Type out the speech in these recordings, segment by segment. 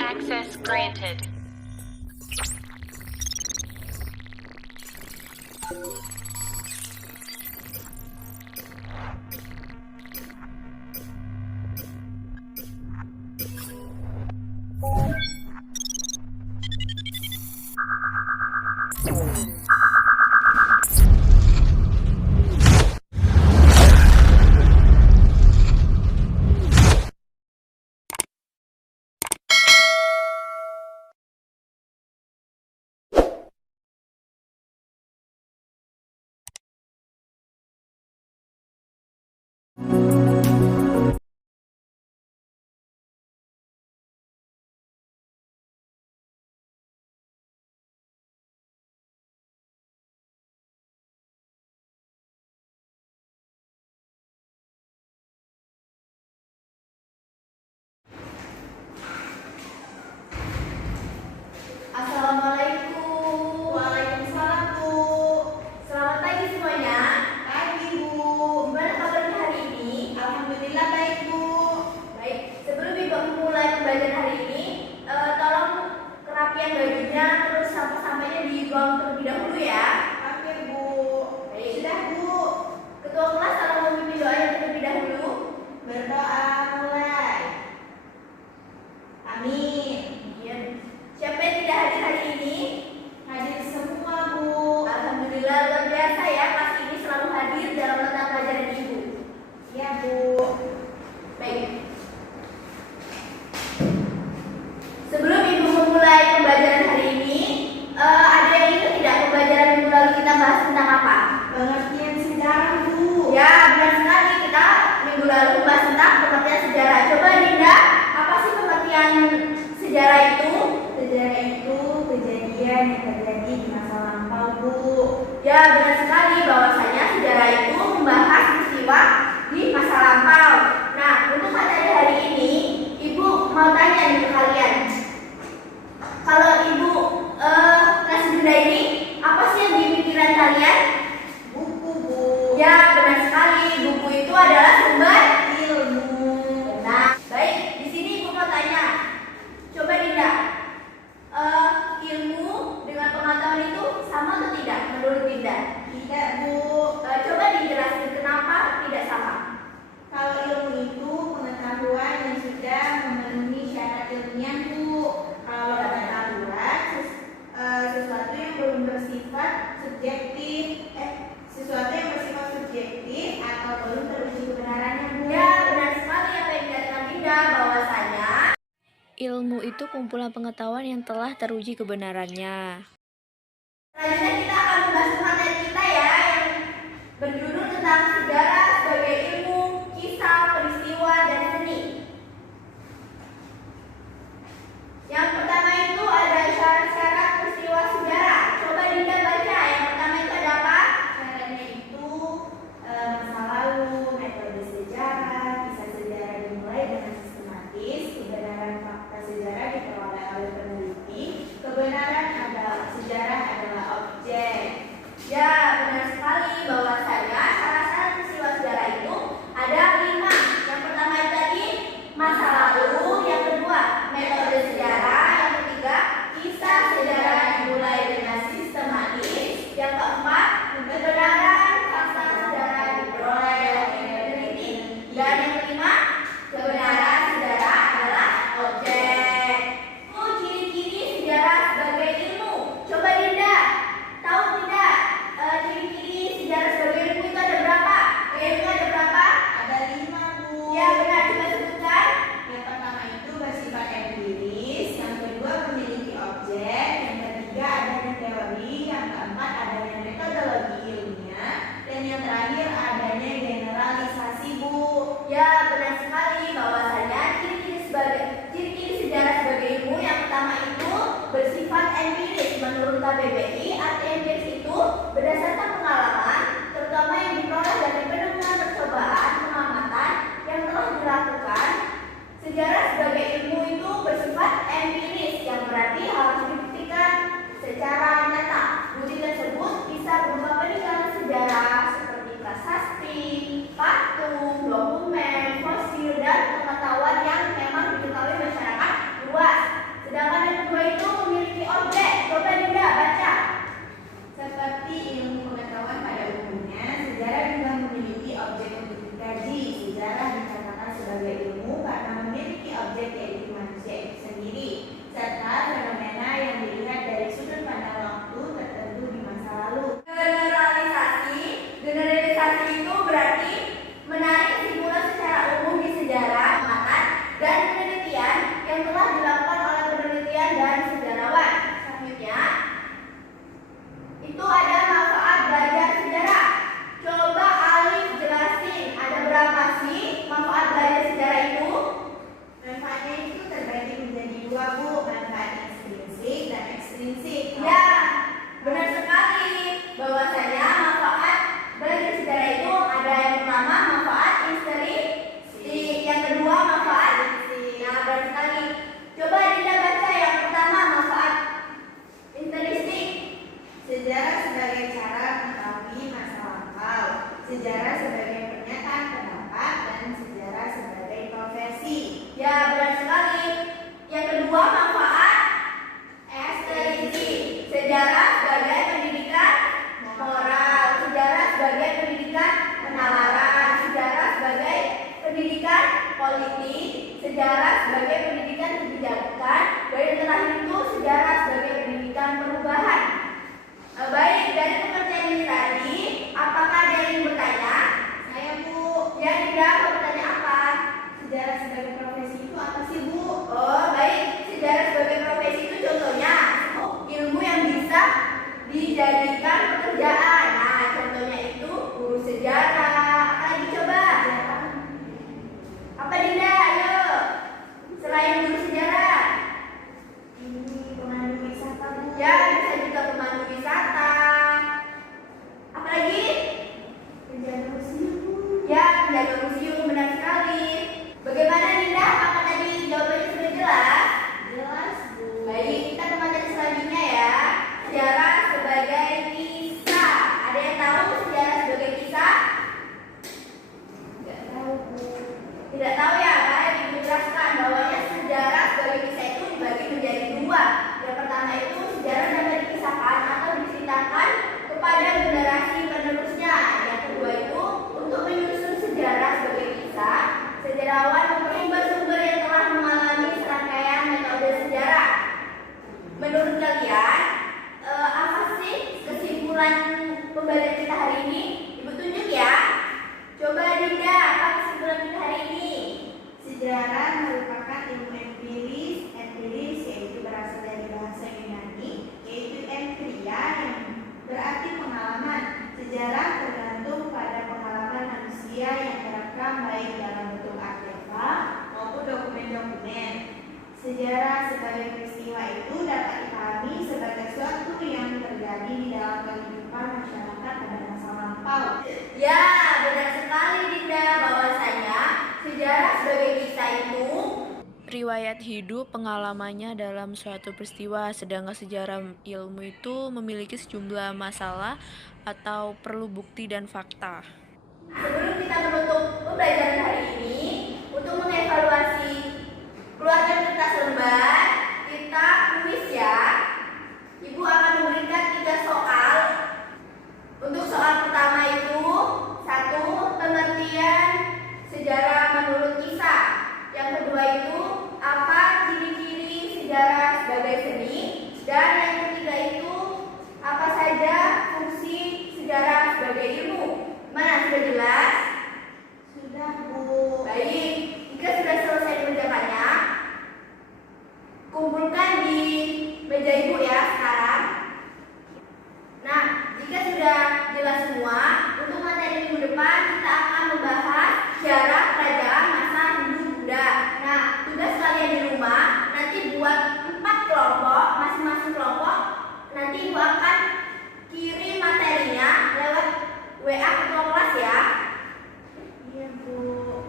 Access granted. Assalamualaikum. Waalaikumsalam, Bu. Selamat pagi semuanya. Pagi, Bu. Gimana kabarnya hari ini? Alhamdulillah baik, Bu. Baik. Sebelum Ibu memulai pembelajaran hari ini, tolong kerapian bajunya terus sampah-sampahnya dibuang terlebih dahulu ya. Oke, Bu. Baik. Sudah, Bu. Ketua kelas tolong memimpin doanya terlebih dahulu. Berdoa mulai. Amin. Iya. Siapa yang tidak hadir hari ini? Hadir semua, Bu. Alhamdulillah luar biasa ya, kelas ini selalu hadir dalam mata pelajaran Ibu. Iya, Bu. Baik. Sebelum Ibu memulai pembelajaran hari ini, ada yang ingat tidak pembelajaran minggu lalu kita bahas tentang apa? Pengertian sejarah, Bu. Ya, benar sekali, kita minggu lalu bahas tentang pengertian sejarah. Coba Dinda, apa sih pengertian sejarah itu? Sejarah itu kejadian yang terjadi di masa lampau, Bu. Ya, benar sekali bahwasanya sejarah itu membahas peristiwa di masa lampau. Nah, untuk materi hari ini, Ibu mau tanya nih ke kalian. Kalau Ibu kelas Bunda ini, apa sih yang di pikiran kalian? Buku, Bu. Ya, benar sekali. Buku itu adalah sumber Ilmu. Nah, baik. Di sini Ibu mau tanya. Coba Dinda, ilmu dengan pengetahuan itu sama atau tidak menurut Dinda? Tidak, Bu. Coba dijelaskan kenapa tidak sama. Kalau ilmu itu pengetahuan yang sudah memenuhi syarat ilmiah, Bu. Kalau pengetahuan sesuatu yang belum bersifat subjektif, sesuatu yang bersifat subjektif atau belum teruji kebenarannya, Bu. Ya, benar sekali apa yang dikatakan Dinda bahwasanya Ilmu itu kumpulan pengetahuan yang telah teruji kebenarannya. selanjutnya kita akan membahas materi kita ya yang berjudul tentang sejarah sebagai ilmu, kisah, peristiwa, dan seni. Yang pertama itu ada syarat-syarat peristiwa sejarah. Coba Dinda baca. Yang pertama itu ada apa? Syaratnya itu masa lalu, metode sejarah, kisah sejarah dimulai dengan sistematis, kebenaran fakta sejarah diperoleh oleh peneliti, kebenaran adalah politik, sejarah sebagai pendidikan kebijakan, dan yang terakhir itu sejarah sebagai pendidikan perubahan. Baik, dari pengertian ini tadi, apakah ada yang ingin bertanya? Saya Bu, Ya, tidak, mau bertanya apa? sejarah sebagai profesi itu apa sih Bu? Oh, baik. Sejarah sebagai profesi itu contohnya ilmu yang bisa dijadikan pekerjaan. Nah, contohnya itu guru sejarah. Apa lagi coba? Apa Dinda? Ayo. Selain guru sejarah. Ini pemandu wisata Bu. Ya, bisa juga pemandu wisata. Apa lagi? Penjaga museum Bu. Ya, penjaga museum, benar sekali. Bagaimana Dinda? Apakah tadi jawabannya sudah jelas? Jelas Bu. Baik, kita ke materi selanjutnya ya. Sejarah sebagai kisah. Ada yang tahu sejarah sebagai kisah? Nggak tahu Bu. Tidak tahu ya? Baik, Ibu jelaskan bahwanya sejarah sebagai kisah itu dibagi menjadi dua. Yang pertama itu sejarah dapat dikisahkan atau diceritakan kepada generasi penerusnya. Yang kedua itu untuk menyusun sejarah sebagai kisah, sejarawan mempertimbang sumber yang telah mengalami serangkaian metode sejarah. Menurut kalian, apa sih kesimpulan pembelajaran kita hari ini? Ibu tunjuk ya. Coba Dinda, apa kesimpulan kita hari ini? Sejarah merupakan ilmu empiris yaitu berasal dari bahasa Yunani, yaitu empiria yang berarti pengalaman. Sejarah tergantung pada pengalaman manusia yang terekam baik dalam bentuk artefak maupun dokumen-dokumen. Sejarah sebagai peristiwa itu dapat dipahami sebagai suatu yang terjadi di dalam kehidupan masyarakat pada masa lampau. Ya, benar sekali Dinda, bahwasanya sejarah sebagai kisah itu Riwayat hidup pengalamannya dalam suatu peristiwa, sedangkan sejarah ilmu itu memiliki sejumlah masalah atau perlu bukti dan fakta. sebelum kita menutup pembelajaran hari ini, untuk mengevaluasi keluarkan kertas lembar, kita kuis ya. Ibu akan memberikan 3 soal. Untuk soal pertama itu 1. Pengertian sejarah menurut kisah. Yang kedua itu apa ciri-ciri sejarah sebagai seni. Dan yang ketiga itu apa saja fungsi sejarah sebagai ilmu. Mana sudah jelas? Sudah Bu. Baik, jika sudah selesai mengerjakannya, kumpulkan di meja ibu ya sekarang. Nah, jika sudah jelas semua, untuk materi minggu depan kita akan membahas sejarah kerajaan masa Hindu-Buddha. Nah, tugas kalian di rumah nanti buat 4 kelompok, masing-masing kelompok nanti ibu akan kirim materinya lewat WA ketua kelas ya. Iya Bu.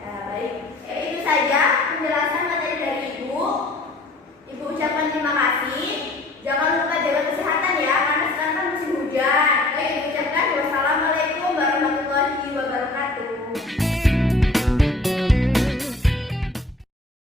Ya, baik. Itu saja penjelasan materi dari Ibu. Ibu ucapkan terima kasih.